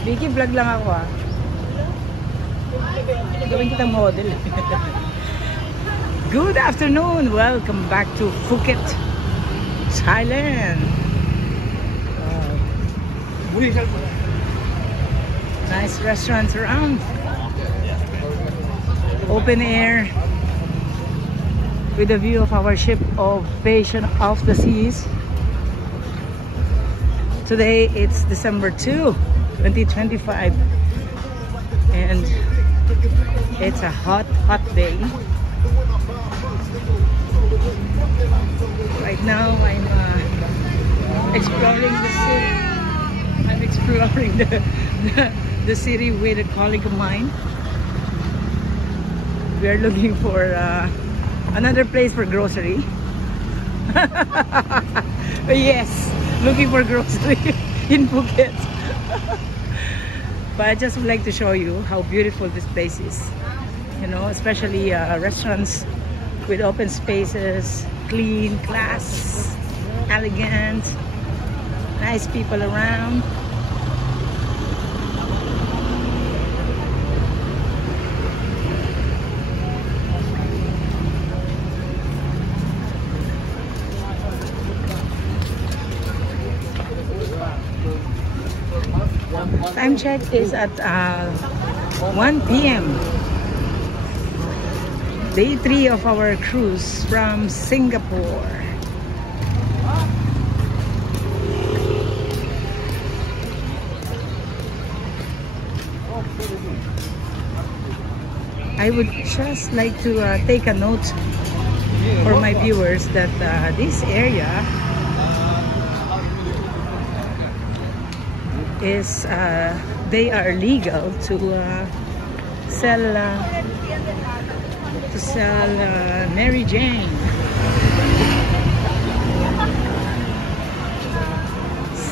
Vicky, vlog lang ako ah. Gawin kitang model. Good afternoon. Welcome back to Phuket, Thailand. Nice restaurants around. Open air with a view of our ship of Passion of the Seas. Today it's December 2, 2025, and it's a hot day. Right now I'm exploring the city. I'm exploring the city with a colleague of mine. We are looking for another place for grocery. Yes, looking for grocery in Phuket. But I just would like to show you how beautiful this place is. You know, especially restaurants with open spaces, clean, class, elegant, nice people around. Time check is at 1 p.m. Day 3 of our cruise from Singapore. I would just like to take a note for my viewers that this area is they are legal to sell Mary Jane.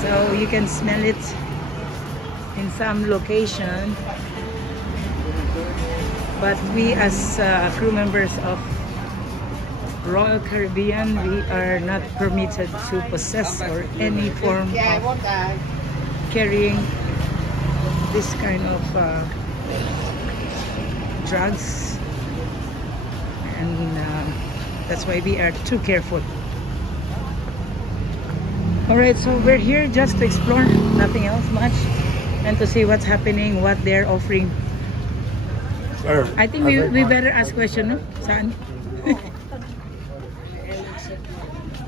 So you can smell it in some location, but we as crew members of Royal Caribbean, we are not permitted to possess or any form of carrying this kind of drugs, and that's why we are too careful. Alright, so we're here just to explore, nothing else much, and to see what's happening, what they're offering. I think we better ask question, no? Saan?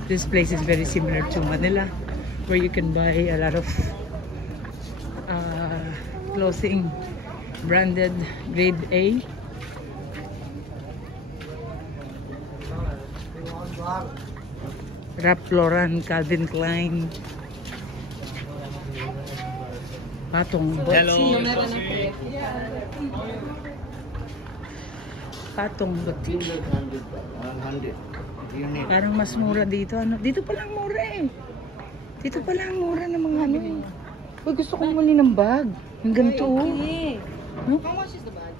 This place is very similar to Manila, where you can buy a lot of clothing branded grade A. Ralph Lauren, Calvin Klein, Patong Boutique. Patong Boutique. Parang mas mura dito. Ano? Dito pa lang mura eh. Dito pa lang mura ng mga ano eh. Uy, gusto kong muli ng bag. Yung ganito. Okay. Huh? How much is the bag?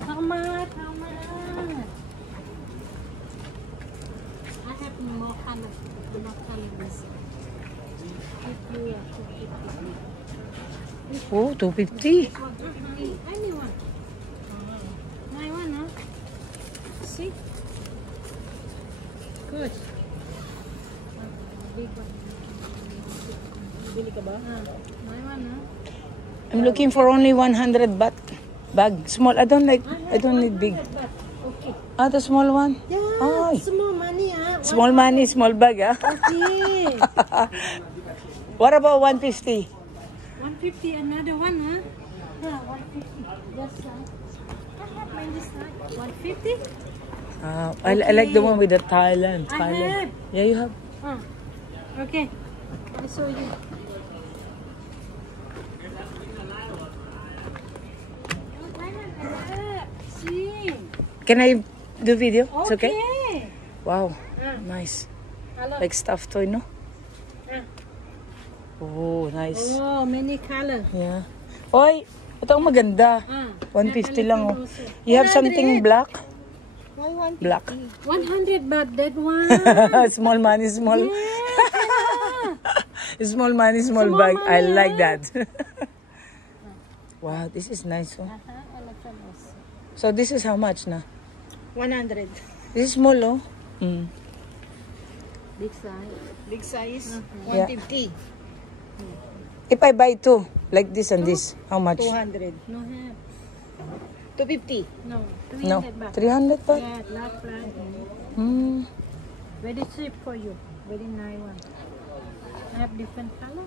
How much? How much? I have more colors. More colors. Oh, 250. Anyone? I want, huh? See? Good. Big one. I'm looking for only 100 baht bag. Small. I don't need big. Okay. Ah, the small one? Yeah, oh. Small money. Small money, small bag. Okay. What about 150? 150, another one, huh? Yeah, 150. Just, I have mine this time. 150? I like the one with the Thailand. I have. Yeah, you have. Okay. I saw you. See. Can I do video? It's okay? Okay. Wow. Nice. Hello. Like stuffed toy, no? Oh, nice. Oh, many color. Yeah. Oy, ito ang maganda. 150 lang oh. You have something black? Why 150? Black. 100 baht, that one. Small money, small. Yeah, Small money, small Small bag. I money, like eh? that. Wow, this is nice. Oh. Elephant also. So this is how much na? 100. This is small, oh. Mm. Big size. Big size, Yeah. 150, If I buy two, like this and this, how much? 200, No have. 250. No. No, 300 baht. 300 baht. Yeah, not right. Hmm. Very cheap for you. Very nice one. I have different color.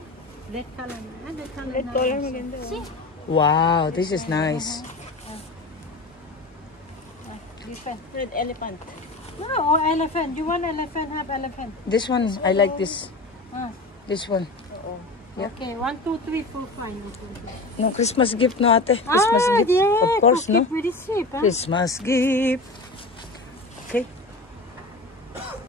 Red color. Red color. Red nice color, also. maganda. See? Wow, this is nice. Different. Red elephant. No, elephant. You want elephant? Have elephant. This one, I like this. Ah. This one. Yeah. Okay, 1, 2, 3, 4, 5. No, Christmas gift no ate. Christmas gift. Yeah, Of course, no? Very cheap, huh? Christmas gift.